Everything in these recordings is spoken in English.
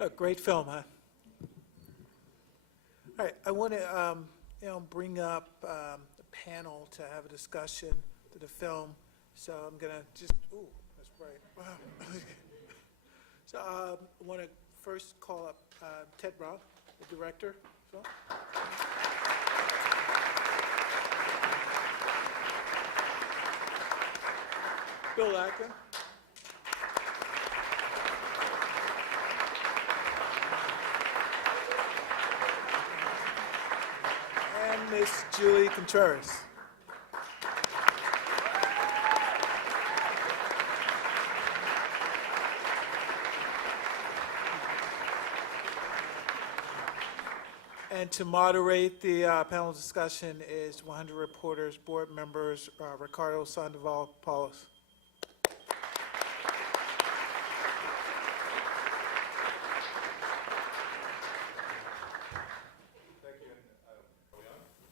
A great film, huh? All right, I want to, bring up the panel to have a discussion to the film. So I'm gonna just, ooh, that's right. Wow. So I want to first call up Ted Braun, the director. So. Bill Ackman. And Miss Julie Contreras. And to moderate the panel discussion is 100 Reporters board members Ricardo Sandoval Paulus.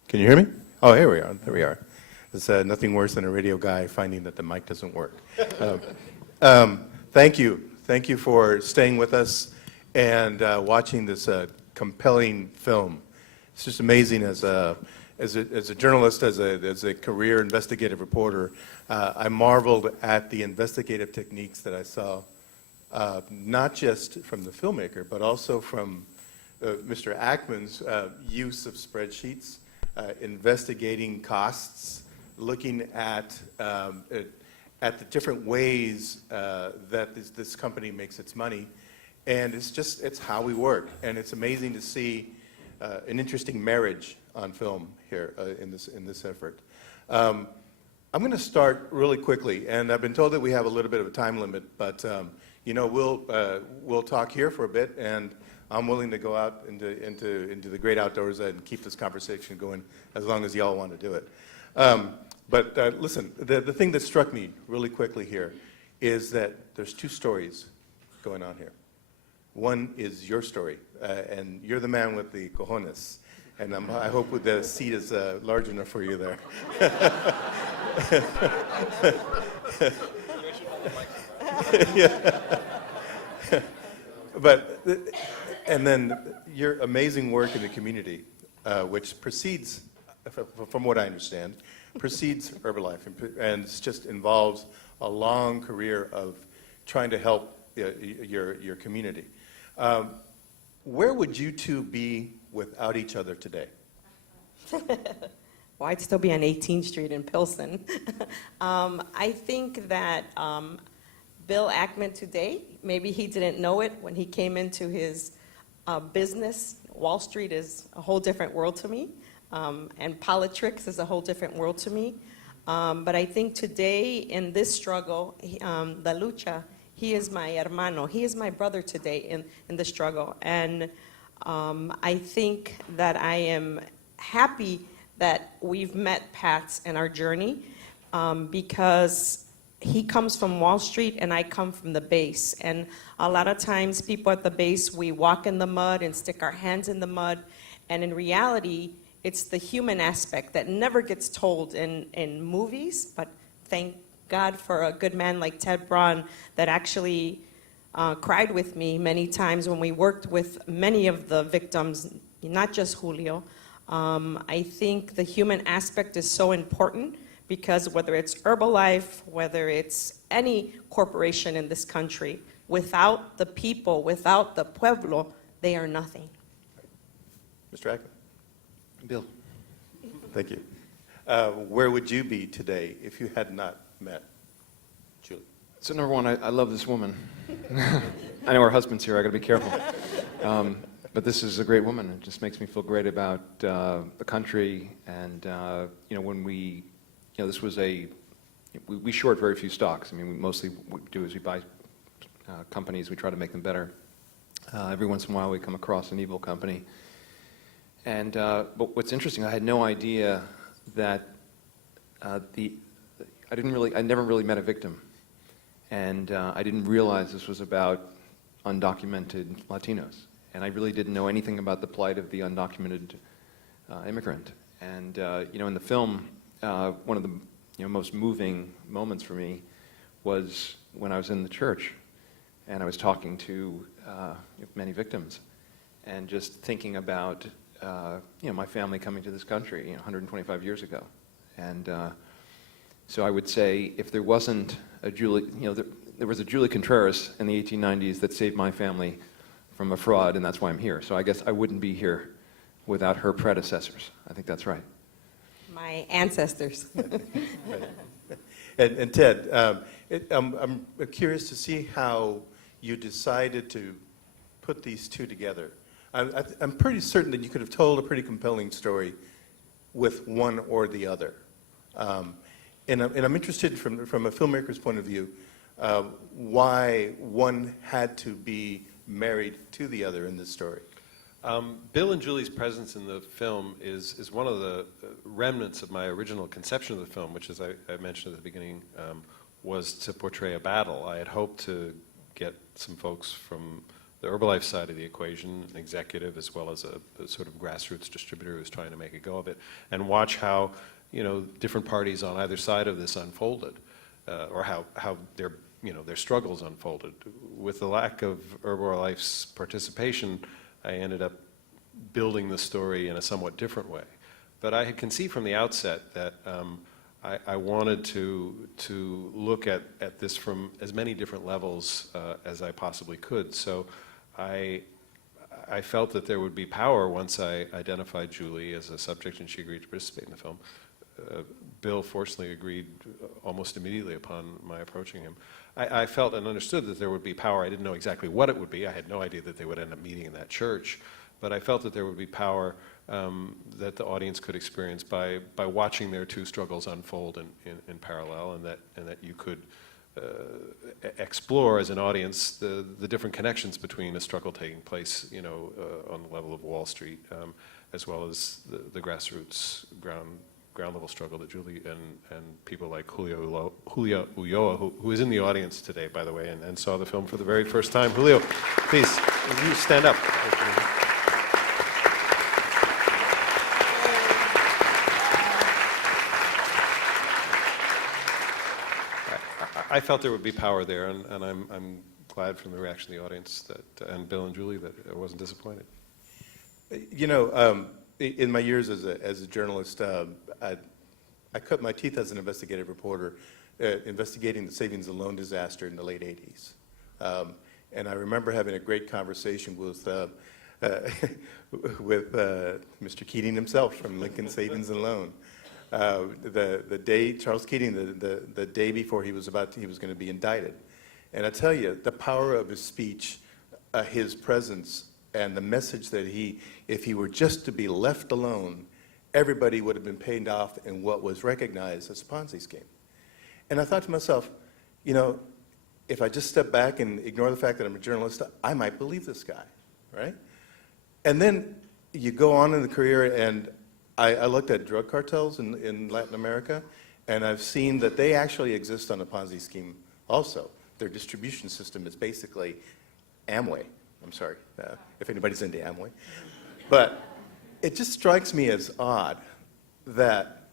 Can you hear me? Oh, here we are. There we are. It's nothing worse than a radio guy finding that the mic doesn't work. Thank you. Thank you for staying with us and watching this compelling film. It's just amazing as a journalist, as a career investigative reporter. I marveled at the investigative techniques that I saw, not just from the filmmaker, but also from Mr. Ackman's use of spreadsheets. Investigating costs, looking at the different ways that this company makes its money, and it's how we work. And it's amazing to see an interesting marriage on film here in this effort. I'm going to start really quickly, and I've been told that we have a little bit of a time limit, but we'll talk here for a bit, and I'm willing to go out into the great outdoors and keep this conversation going as long as y'all want to do it. But listen, the thing that struck me really quickly here is that there's two stories going on here. One is your story, and you're the man with the cojones, and I hope the seat is large enough for you there. Yeah. But and then your amazing work in the community, which precedes, from what I understand, precedes Herbalife, and it just involves a long career of trying to help your community. Where would you two be without each other today? Well, I'd still be on 18th Street in Pilsen. I think that Bill Ackman today, maybe he didn't know it when he came into his business. Wall Street is a whole different world to me, and politics is a whole different world to me. But I think today in this struggle, la lucha, he is my hermano. He is my brother today in the struggle. And I think that I am happy that we've met paths in our journey because he comes from Wall Street and I come from the base. And a lot of times people at the base, we walk in the mud and stick our hands in the mud. And in reality, it's the human aspect that never gets told in movies. But thank God for a good man like Ted Braun that actually cried with me many times when we worked with many of the victims, not just Julio. I think the human aspect is so important because whether it's Herbalife, whether it's any corporation in this country, without the people, without the pueblo, they are nothing. Mr. Ackman. Bill. Thank you. Where would you be today if you had not met Julie? So number one, I love this woman. I know her husband's here, I gotta be careful. But this is a great woman. It just makes me feel great about the country. And when this was we short very few stocks. I mean, what we do is we buy companies, we try to make them better. Every once in a while we come across an evil company. And but what's interesting, I had no idea that I never really met a victim. And I didn't realize this was about undocumented Latinos. And I really didn't know anything about the plight of the undocumented immigrant. And in the film, one of the most moving moments for me was when I was in the church and I was talking to many victims, and just thinking about my family coming to this country 125 years ago. And so I would say if there wasn't a Julie, there was a Julie Contreras in the 1890s that saved my family from a fraud, and that's why I'm here. So I guess I wouldn't be here without her predecessors. I think that's right. My ancestors. And Ted, I'm curious to see how you decided to put these two together. I'm pretty certain that you could have told a pretty compelling story with one or the other. And I'm interested from a filmmaker's point of view, why one had to be married to the other in this story. Bill and Julie's presence in the film is one of the remnants of my original conception of the film, which, as I mentioned at the beginning, was to portray a battle. I had hoped to get some folks from the Herbalife side of the equation, an executive as well as a sort of grassroots distributor who was trying to make a go of it, and watch how different parties on either side of this unfolded, or how their struggles unfolded. With the lack of Herbalife's participation, I ended up building the story in a somewhat different way. But I had conceived from the outset that I wanted to look at this from as many different levels as I possibly could. So I felt that there would be power once I identified Julie as a subject and she agreed to participate in the film. Bill fortunately agreed almost immediately upon my approaching him. I felt and understood that there would be power. I didn't know exactly what it would be. I had no idea that they would end up meeting in that church. But I felt that there would be power that the audience could experience by watching their two struggles unfold in parallel, and that you could explore as an audience the different connections between a struggle taking place, on the level of Wall Street, as well as the grassroots ground level struggle that Julie and people like Julio Ulloa, who is in the audience today, by the way, and saw the film for the very first time. Julio, please, will you stand up? I felt there would be power there, and I'm glad from the reaction of the audience and Bill and Julie that I wasn't disappointed. In my years as a journalist, I cut my teeth as an investigative reporter, investigating the savings and loan disaster in the late 80s. And I remember having a great conversation with Mr. Keating himself from Lincoln Savings and Loan. The day Charles Keating, the day before he was going to be indicted. And I tell you, the power of his speech, his presence, and the message that if he were just to be left alone, everybody would have been paid off in what was recognized as a Ponzi scheme. And I thought to myself, if I just step back and ignore the fact that I'm a journalist, I might believe this guy, right? And then you go on in the career, and I looked at drug cartels in Latin America, and I've seen that they actually exist on a Ponzi scheme also. Their distribution system is basically Amway. I'm sorry if anybody's into Amway. But it just strikes me as odd that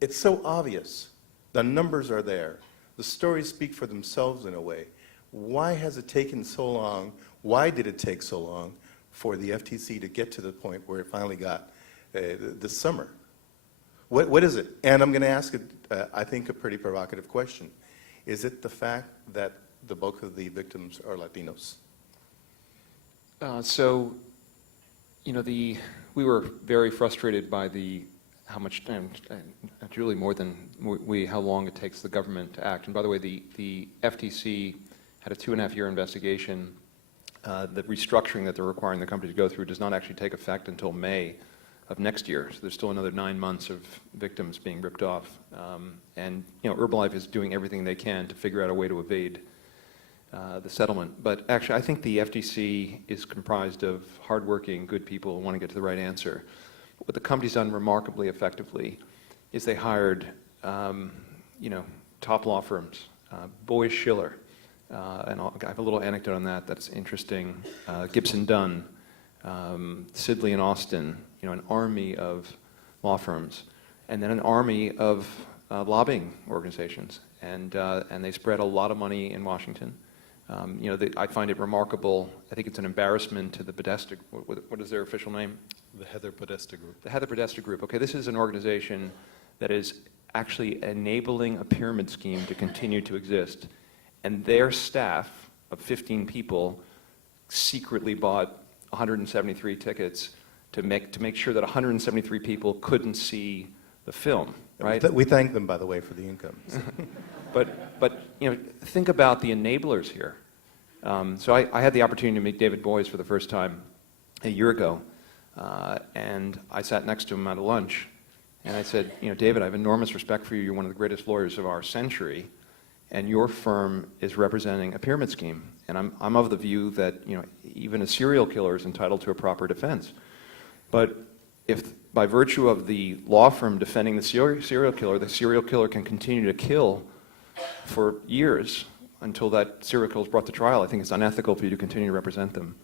it's so obvious. The numbers are there. The stories speak for themselves in a way. Why has it taken so long? Why did it take so long for the FTC to get to the point where it finally got this summer? What is it? And I'm going to ask, I think, a pretty provocative question. Is it the fact that the bulk of the victims are Latinos? We were very frustrated by how much time, Julie, more than how long it takes the government to act. And by the way, the FTC had a 2.5-year investigation. The restructuring that they're requiring the company to go through does not actually take effect until May of next year. So there's still another 9 months of victims being ripped off. And Herbalife is doing everything they can to figure out a way to evade the settlement. But actually, I think the FTC is comprised of hardworking, good people who want to get to the right answer. But what the company's done remarkably effectively is they hired, top law firms, Boies Schiller, and I have a little anecdote on that that's interesting. Gibson Dunn, Sidley and Austin, an army of law firms, and then an army of lobbying organizations, and they spread a lot of money in Washington. I find it remarkable. I think it's an embarrassment to the Podesta, what is their official name? The Heather Podesta Group. The Heather Podesta Group. Okay, this is an organization that is actually enabling a pyramid scheme to continue to exist. And their staff of 15 people secretly bought 173 tickets to make sure that 173 people couldn't see the film, right? We thank them, by the way, for the income. But think about the enablers here. So I had the opportunity to meet David Boies for the first time a year ago, and I sat next to him at a lunch, and I said, David, I have enormous respect for you. You're one of the greatest lawyers of our century, and your firm is representing a pyramid scheme. And I'm of the view that even a serial killer is entitled to a proper defense. But if by virtue of the law firm defending the serial killer can continue to kill for years until that serial killer is brought to trial, I think it's unethical for you to continue to represent them.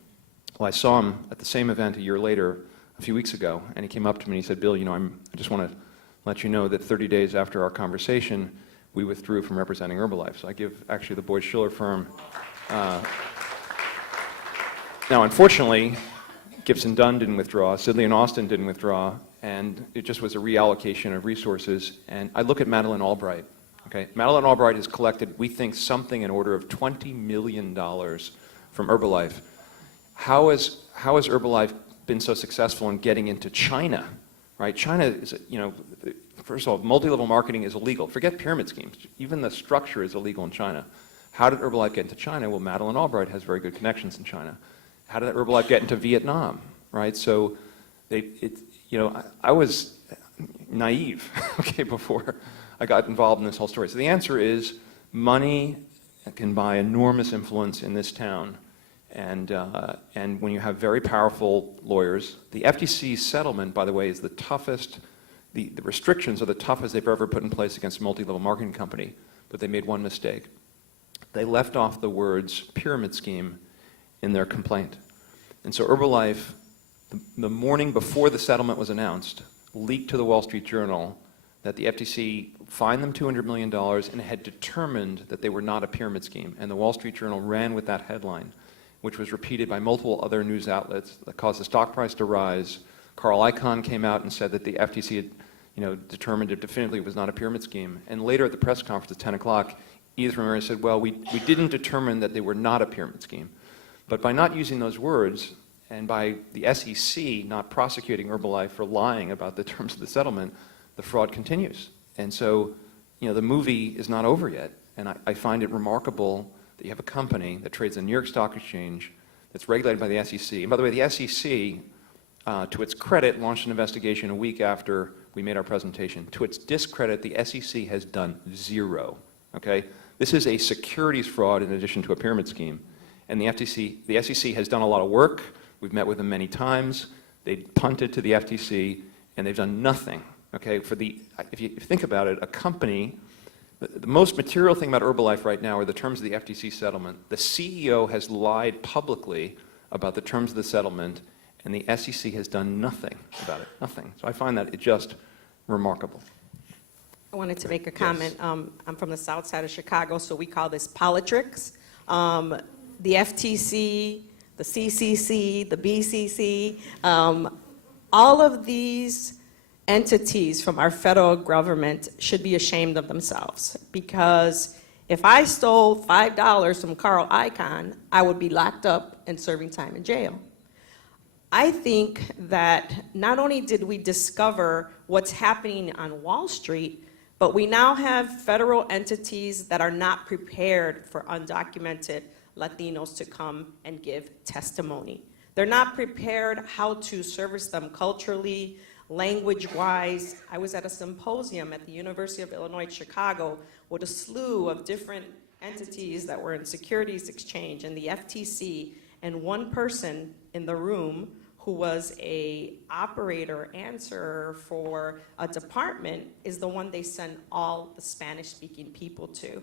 Well, I saw him at the same event a year later, a few weeks ago, and he came up to me and he said, Bill, I just want to let you know that 30 days after our conversation, we withdrew from representing Herbalife. So I give actually the Boyd Schiller firm. Now, unfortunately, Gibson Dunn didn't withdraw, Sidley and Austin didn't withdraw, and it just was a reallocation of resources. And I look at Madeleine Albright. Okay, Madeleine Albright has collected, we think, something in order of $20 million from Herbalife. How has Herbalife been so successful in getting into China? Right? China is, first of all, multi-level marketing is illegal. Forget pyramid schemes. Even the structure is illegal in China. How did Herbalife get into China? Well, Madeleine Albright has very good connections in China. How did Herbalife get into Vietnam? Right? So, I was naive, okay, before I got involved in this whole story. So the answer is money can buy enormous influence in this town. And when you have very powerful lawyers, the FTC settlement, by the way, is the toughest, the restrictions are the toughest they've ever put in place against a multi-level marketing company. But they made one mistake. They left off the words pyramid scheme in their complaint. And so Herbalife, the morning before the settlement was announced, leaked to the Wall Street Journal that the FTC fined them $200 million and had determined that they were not a pyramid scheme. And the Wall Street Journal ran with that headline, which was repeated by multiple other news outlets that caused the stock price to rise. Carl Icahn came out and said that the FTC had determined it definitively was not a pyramid scheme. And later at the press conference at 10 o'clock, Edith Ramirez said, well, we didn't determine that they were not a pyramid scheme. But by not using those words, and by the SEC not prosecuting Herbalife for lying about the terms of the settlement, the fraud continues. And so, the movie is not over yet. And I find it remarkable that you have a company that trades on the New York Stock Exchange that's regulated by the SEC. And by the way, the SEC, to its credit, launched an investigation a week after we made our presentation. To its discredit, the SEC has done zero. Okay? This is a securities fraud in addition to a pyramid scheme. And the SEC has done a lot of work. We've met with them many times. They punted to the FTC, and they've done nothing. Okay, if you think about it, a company, the most material thing about Herbalife right now are the terms of the FTC settlement. The CEO has lied publicly about the terms of the settlement, and the SEC has done nothing about it, nothing. So I find that just remarkable. I wanted to make a comment. Yes. I'm from the south side of Chicago, so we call this politricks. The FTC, the CCC, the BCC, all of these entities from our federal government should be ashamed of themselves, because if I stole $5 from Carl Icahn, I would be locked up and serving time in jail. I think that not only did we discover what's happening on Wall Street, but we now have federal entities that are not prepared for undocumented Latinos to come and give testimony. They're not prepared how to service them culturally, language-wise. I was at a symposium at the University of Illinois Chicago with a slew of different entities that were in securities exchange and the FTC, and one person in the room who was a operator answerer for a department is the one they send all the Spanish-speaking people to.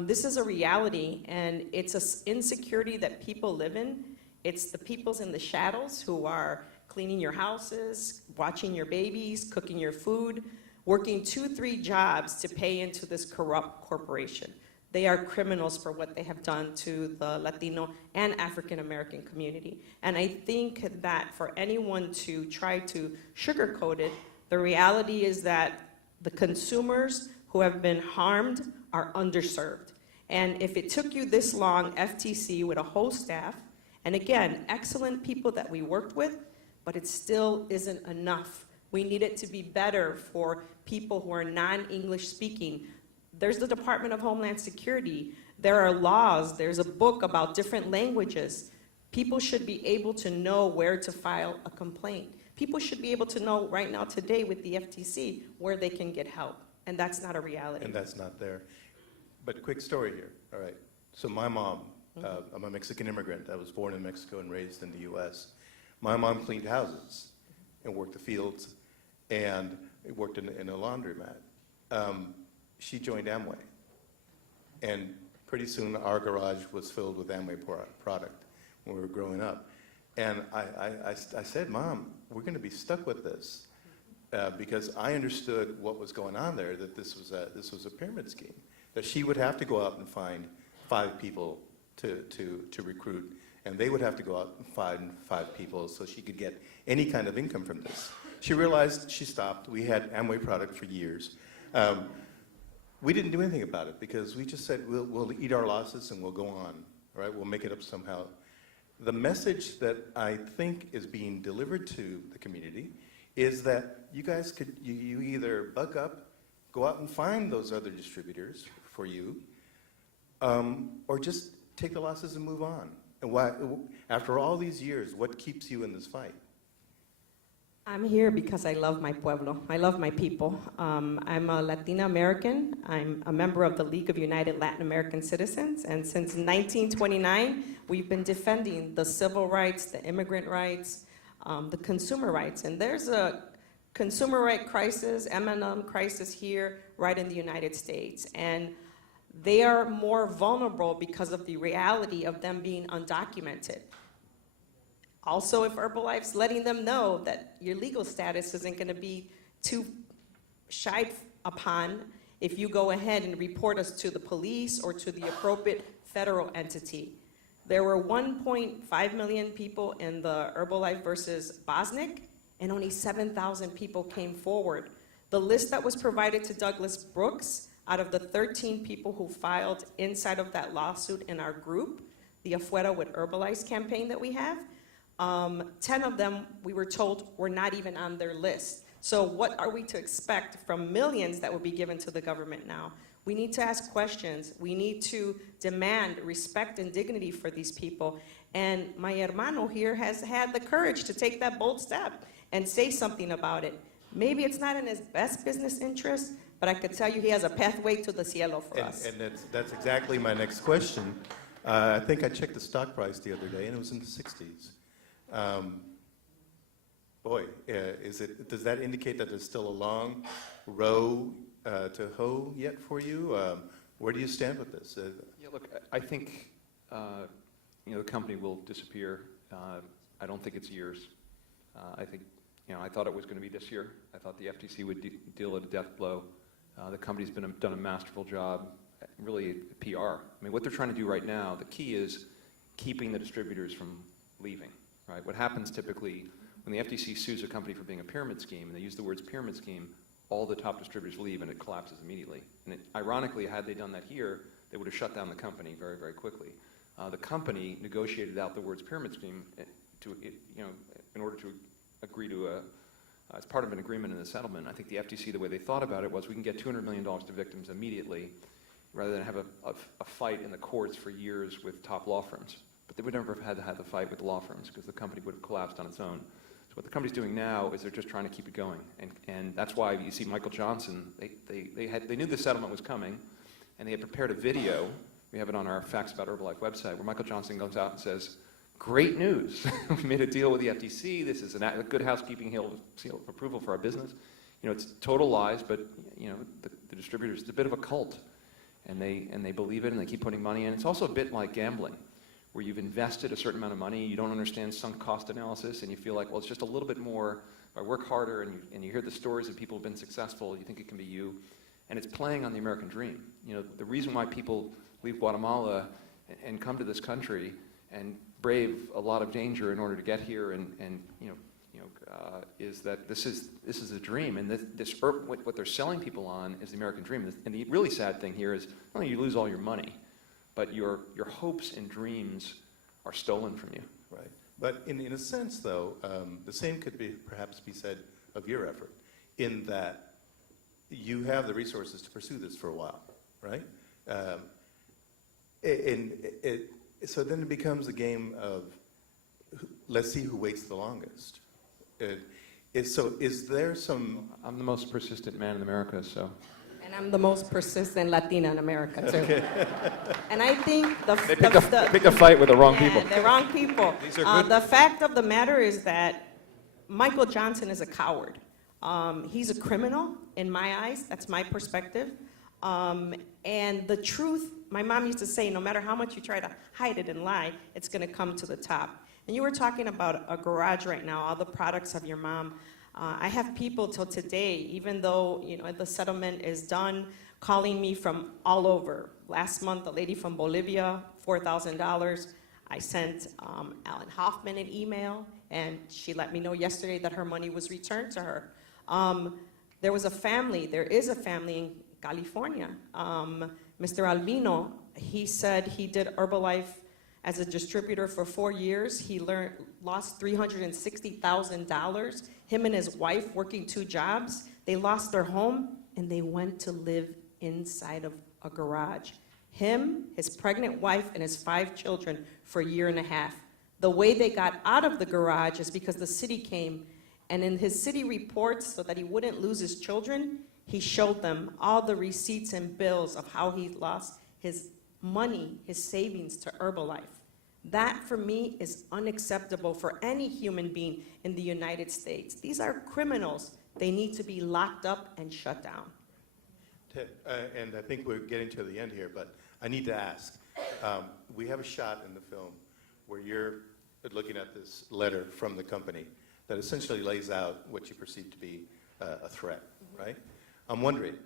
This is a reality, and it's an insecurity that people live in. It's the peoples in the shadows who are cleaning your houses, watching your babies, cooking your food, working 2-3 jobs to pay into this corrupt corporation. They are criminals for what they have done to the Latino and African American community. And I think that for anyone to try to sugarcoat it, the reality is that the consumers who have been harmed are underserved. And if it took you this long, FTC with a whole staff, and again, excellent people that we worked with, but it still isn't enough. We need it to be better for people who are non-English speaking. There's the Department of Homeland Security. There are laws. There's a book about different languages. People should be able to know where to file a complaint. People should be able to know right now today with the FTC where they can get help. And that's not a reality. And that's not there. But quick story here, all right. So my mom, I'm a Mexican immigrant. I was born in Mexico and raised in the US. My mom cleaned houses and worked the fields and worked in a laundromat. She joined Amway. And pretty soon our garage was filled with Amway product when we were growing up. And I said, Mom, we're going to be stuck with this because I understood what was going on there, that this was a pyramid scheme, that she would have to go out and find 5 people to recruit, and they would have to go out and find 5 people so she could get any kind of income from this. She realized, she stopped. We had Amway product for years. We didn't do anything about it because we just said we'll eat our losses and we'll go on, all right? We'll make it up somehow. The message that I think is being delivered to the community is that you guys you either buck up, go out and find those other distributors for you, or just take the losses and move on. And why, after all these years, what keeps you in this fight? I'm here because I love my pueblo. I love my people. I'm a Latina American. I'm a member of the League of United Latin American Citizens. And since 1929, we've been defending the civil rights, the immigrant rights, the consumer rights. And there's a consumer right crisis, M&M crisis here, right in the United States. And they are more vulnerable because of the reality of them being undocumented. Also, if Herbalife's letting them know that your legal status isn't going to be too shied upon if you go ahead and report us to the police or to the appropriate federal entity. There were 1.5 million people in the Herbalife versus Bosnick, and only 7,000 people came forward. The list that was provided to Douglas Brooks, out of the 13 people who filed inside of that lawsuit in our group, the Afuera with Herbalife campaign that we have, 10 of them, we were told, were not even on their list. So what are we to expect from millions that will be given to the government now? We need to ask questions. We need to demand respect and dignity for these people. And my hermano here has had the courage to take that bold step and say something about it. Maybe it's not in his best business interest, but I could tell you he has a pathway to the cielo for us. And that's exactly my next question. I think I checked the stock price the other day, and it was in the 60s. Does that indicate that there's still a long row to hoe yet for you? Where do you stand with this? Yeah, look, I think the company will disappear. I don't think it's years. I think, I thought it was going to be this year. I thought the FTC would deal at a death blow. The company's done a masterful job, really PR. I mean, what they're trying to do right now, the key is keeping the distributors from leaving. Right? What happens typically when the FTC sues a company for being a pyramid scheme, and they use the words pyramid scheme, all the top distributors leave and it collapses immediately. And ironically, had they done that here, they would have shut down the company very, very quickly. The company negotiated out the words pyramid scheme in order to agree to as part of an agreement in the settlement. I think the FTC, the way they thought about it was we can get $200 million to victims immediately rather than have a fight in the courts for years with top law firms. But they would never have had to have the fight with the law firms because the company would have collapsed on its own. So what the company's doing now is they're just trying to keep it going. And that's why you see Michael Johnson, they knew the settlement was coming, and they had prepared a video. We have it on our Facts About Herbalife website, where Michael Johnson goes out and says, great news. We made a deal with the FTC. This is a good housekeeping seal of approval for our business. It's total lies, but the distributors, it's a bit of a cult. And they believe it, and they keep putting money in. It's also a bit like gambling, where you've invested a certain amount of money, you don't understand sunk cost analysis, and you feel like, well, it's just a little bit more. If I work harder, and you hear the stories of people who've been successful, you think it can be you. And it's playing on the American dream. The reason why people leave Guatemala and come to this country and brave a lot of danger in order to get here, and is that this is a dream, and what they're selling people on is the American dream. And the really sad thing here is not only you lose all your money, but your hopes and dreams are stolen from you. Right. But in a sense, though, the same could perhaps be said of your effort, in that you have the resources to pursue this for a while, right? So then it becomes a game of let's see who waits the longest. So is there some... I'm the most persistent man in America, so... And I'm the most persistent Latina in America, too. Okay. And I think They picked a fight with the wrong people. The wrong people. These are good. The fact of the matter is that Michael Johnson is a coward. He's a criminal, in my eyes. That's my perspective. And the truth, my mom used to say, no matter how much you try to hide it and lie, it's going to come to the top. And you were talking about a garage right now, all the products of your mom. I have people till today, even though the settlement is done, calling me from all over. Last month, a lady from Bolivia, $4,000. I sent Alan Hoffman an email, and she let me know yesterday that her money was returned to her. There is a family in California. Mr. Albino, he said he did Herbalife as a distributor for 4 years. He lost $360,000. Him and his wife working 2 jobs. They lost their home and they went to live inside of a garage. Him, his pregnant wife, and his 5 children for a year and a half. The way they got out of the garage is because the city came, and in his city reports, so that he wouldn't lose his children, he showed them all the receipts and bills of how he lost his money, his savings to Herbalife. That, for me, is unacceptable for any human being in the United States. These are criminals. They need to be locked up and shut down. And I think we're getting to the end here, but I need to ask. We have a shot in the film where you're looking at this letter from the company that essentially lays out what you perceive to be a threat, right? I'm wondering,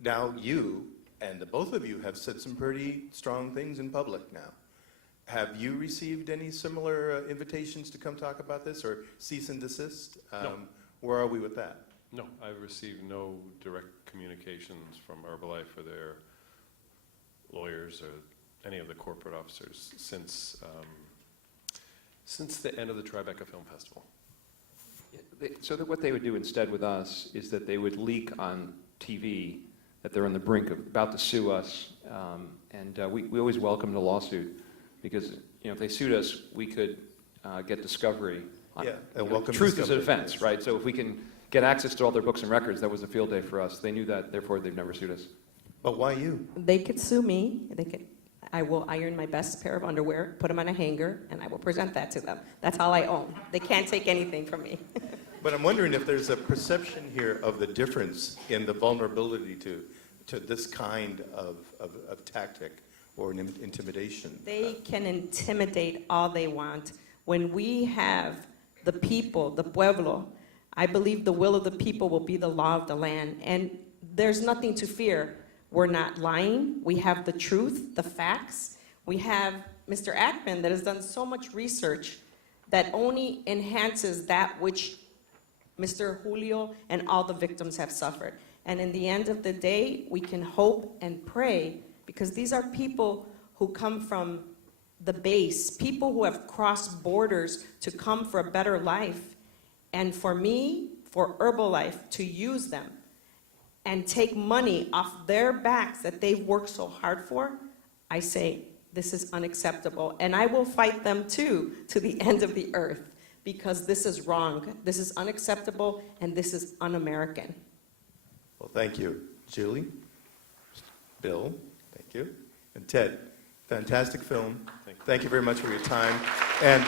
now you and the both of you have said some pretty strong things in public now. Have you received any similar invitations to come talk about this, or cease and desist? No. Where are we with that? No, I've received no direct communications from Herbalife or their lawyers or any of the corporate officers since the end of the Tribeca Film Festival. So that what they would do instead with us is that they would leak on TV that they're on the brink of about to sue us, and we always welcomed a lawsuit because if they sued us, we could get discovery. And welcome truth is a discovery. defense, right? So if we can get access to all their books and records, that was a field day for us. They knew that, therefore they've never sued us. But why you? They could sue me. I will iron my best pair of underwear, put them on a hanger, and I will present that to them. That's all I own. They can't take anything from me. But I'm wondering if there's a perception here of the difference in the vulnerability to this kind of tactic or an intimidation. They can intimidate all they want. When we have the people, the pueblo, I believe the will of the people will be the law of the land. And there's nothing to fear. We're not lying. We have the truth, the facts. We have Mr. Ackman that has done so much research that only enhances that which Mr. Julio and all the victims have suffered. And in the end of the day, we can hope and pray, because these are people who come from the base, people who have crossed borders to come for a better life. And for me, for Herbalife to use them and take money off their backs that they've worked so hard for, I say, this is unacceptable. And I will fight them too, to the end of the earth, because this is wrong. This is unacceptable, and this is un-American. Well, thank you. Julie, Bill, thank you. And Ted, fantastic film. Thank you very much for your time. And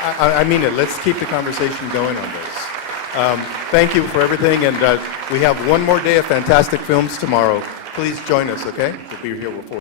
I mean it, let's keep the conversation going on this. Thank you for everything, and we have one more day of fantastic films tomorrow. Please join us, okay? We'll be here before.